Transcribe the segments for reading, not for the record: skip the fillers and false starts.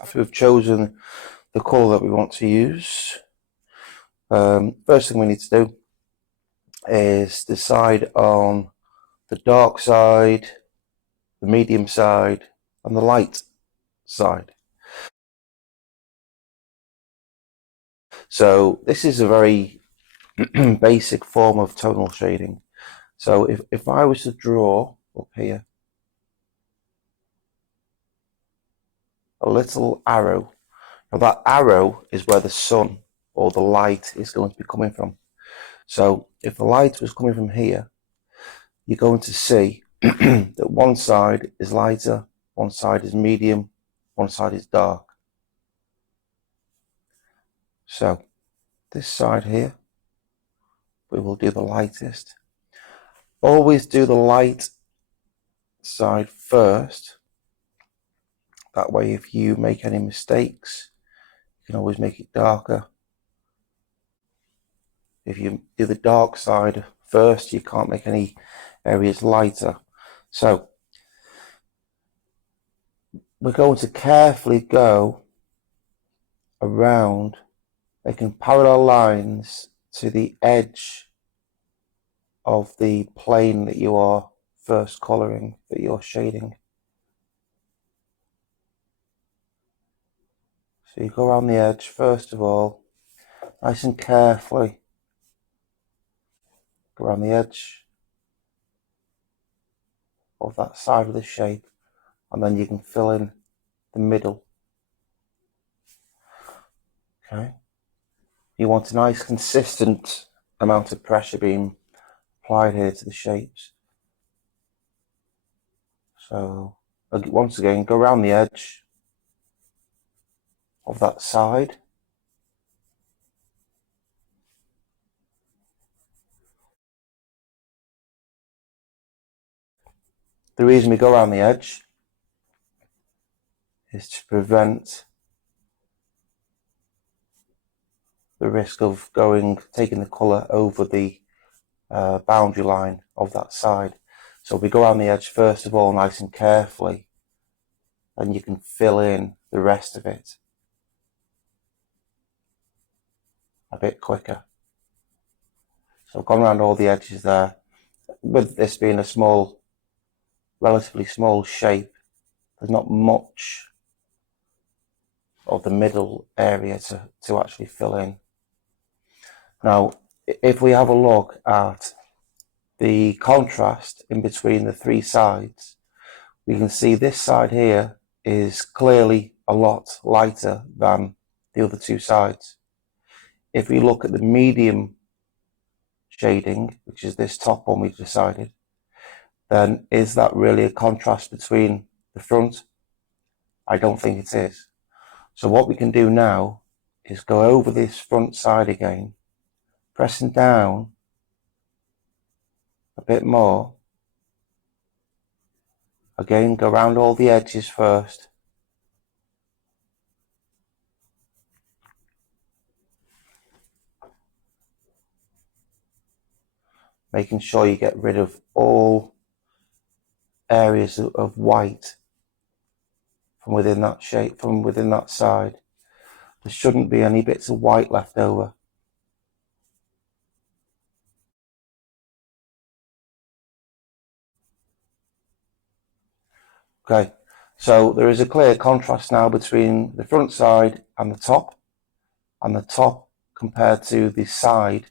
after we've chosen the colour that we want to use, first thing we need to do is decide on the dark side, the medium side, and the light side. So this is a very basic form of tonal shading. So if I was to draw up here a little arrow, now that arrow is where the sun or the light is going to be coming from. So if the light was coming from here, you're going to see that one side is lighter, one side is medium, one side is dark. So this side here, we will do the lightest. Always do the light side first. That way, if you make any mistakes, you can always make it darker. If you do the dark side first, you can't make any areas lighter. So we're going to carefully go around, making parallel lines to the edge of the plane that you are first colouring, that you're shading. So you go around the edge first of all, nice and carefully. Go around the edge of that side of the shape, and then you can fill in the middle. Okay. You want a nice consistent amount of pressure being applied here to the shapes. So once again, go around the edge of that side. The reason we go around the edge is to prevent the risk of taking the colour over the boundary line of that side. So we go around the edge first of all, nice and carefully, and you can fill in the rest of it a bit quicker. So I've gone around all the edges there. With this being a relatively small shape, there's not much of the middle area to actually fill in. Now, if we have a look at the contrast in between the three sides, we can see this side here is clearly a lot lighter than the other two sides. If we look at the medium shading, which is this top one we've decided, then is that really a contrast between the front? I don't think it is. So what we can do now is go over this front side again, pressing down a bit more. Again, go around all the edges first. Making sure you get rid of all areas of white from within that shape, from within that side. There shouldn't be any bits of white left over. Okay, so there is a clear contrast now between the front side and the top compared to the side,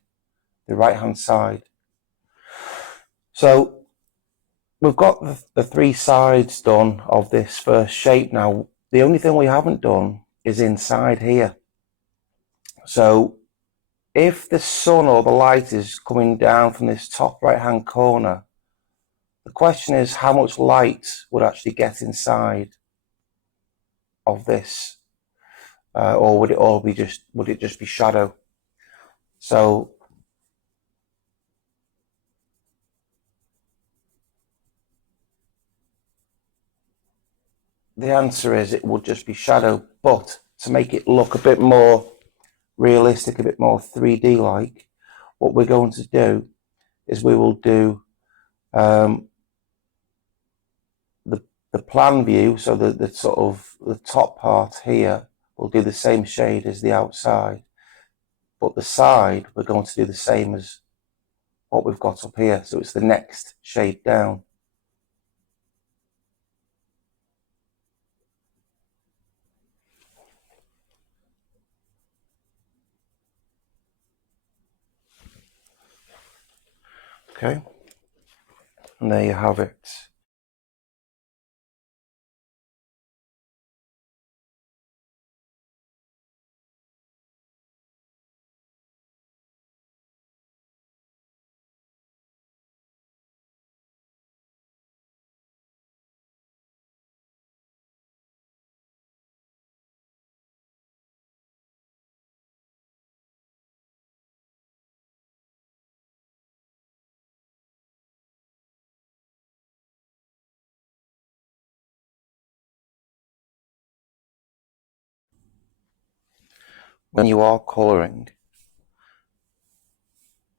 the right hand side. So we've got the three sides done of this first shape now. The only thing we haven't done is inside here. So if the sun or the light is coming down from this top right hand corner, the question is how much light would actually get inside of this, or would it just be shadow? So the answer is it would just be shadow, but to make it look a bit more realistic, a bit more 3D like, what we're going to do is we will do The plan view, so the sort of the top part here, will do the same shade as the outside, but the side we're going to do the same as what we've got up here, so it's the next shade down. Okay, and there you have it. When you are colouring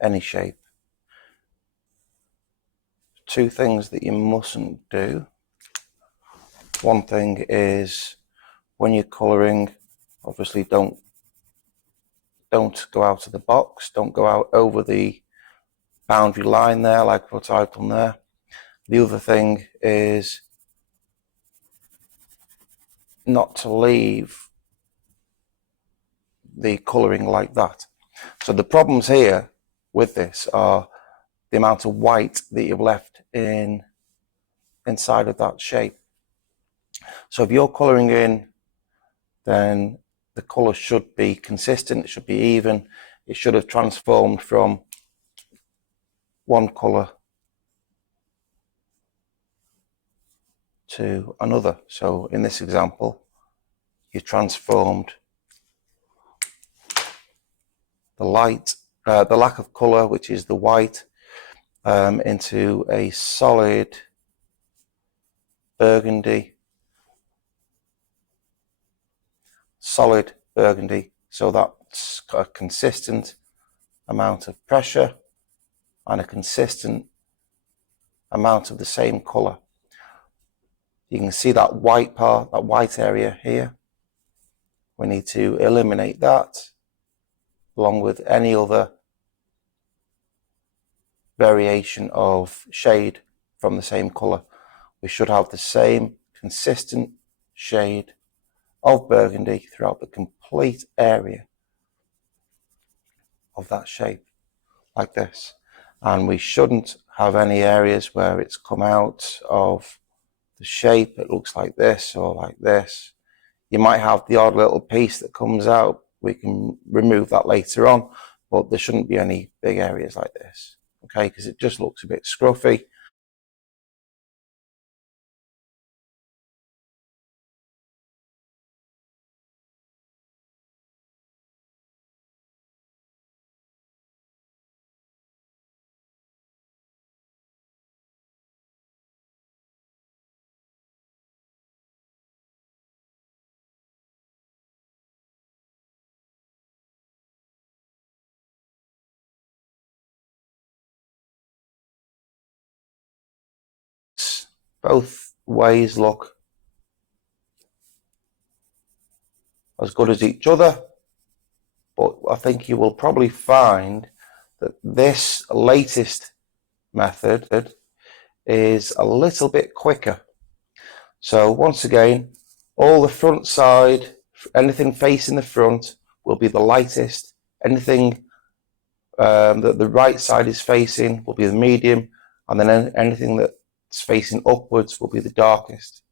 any shape, two things that you mustn't do. One thing is, when you're colouring, obviously don't go out of the box, don't go out over the boundary line there like what I've done there. The other thing is not to leave the colouring like that. So the problems here with this are the amount of white that you've left inside of that shape. So if you're colouring in, then the colour should be consistent, it should be even, it should have transformed from one colour to another. So in this example, you transformed the lack of colour, which is the white, into a solid burgundy, so that's got a consistent amount of pressure and a consistent amount of the same colour. You can see that white part, that white area here. We need to eliminate that, along with any other variation of shade from the same colour. We should have the same consistent shade of burgundy throughout the complete area of that shape, like this. And we shouldn't have any areas where it's come out of the shape. It looks like this or like this. You might have the odd little piece that comes out. We can remove that later on, but there shouldn't be any big areas like this, okay, because it just looks a bit scruffy. Both ways look as good as each other, but I think you will probably find that this latest method is a little bit quicker. So once again, all the front side, anything facing the front will be the lightest. Anything that the right side is facing will be the medium, and then anything that's facing upwards will be the darkest.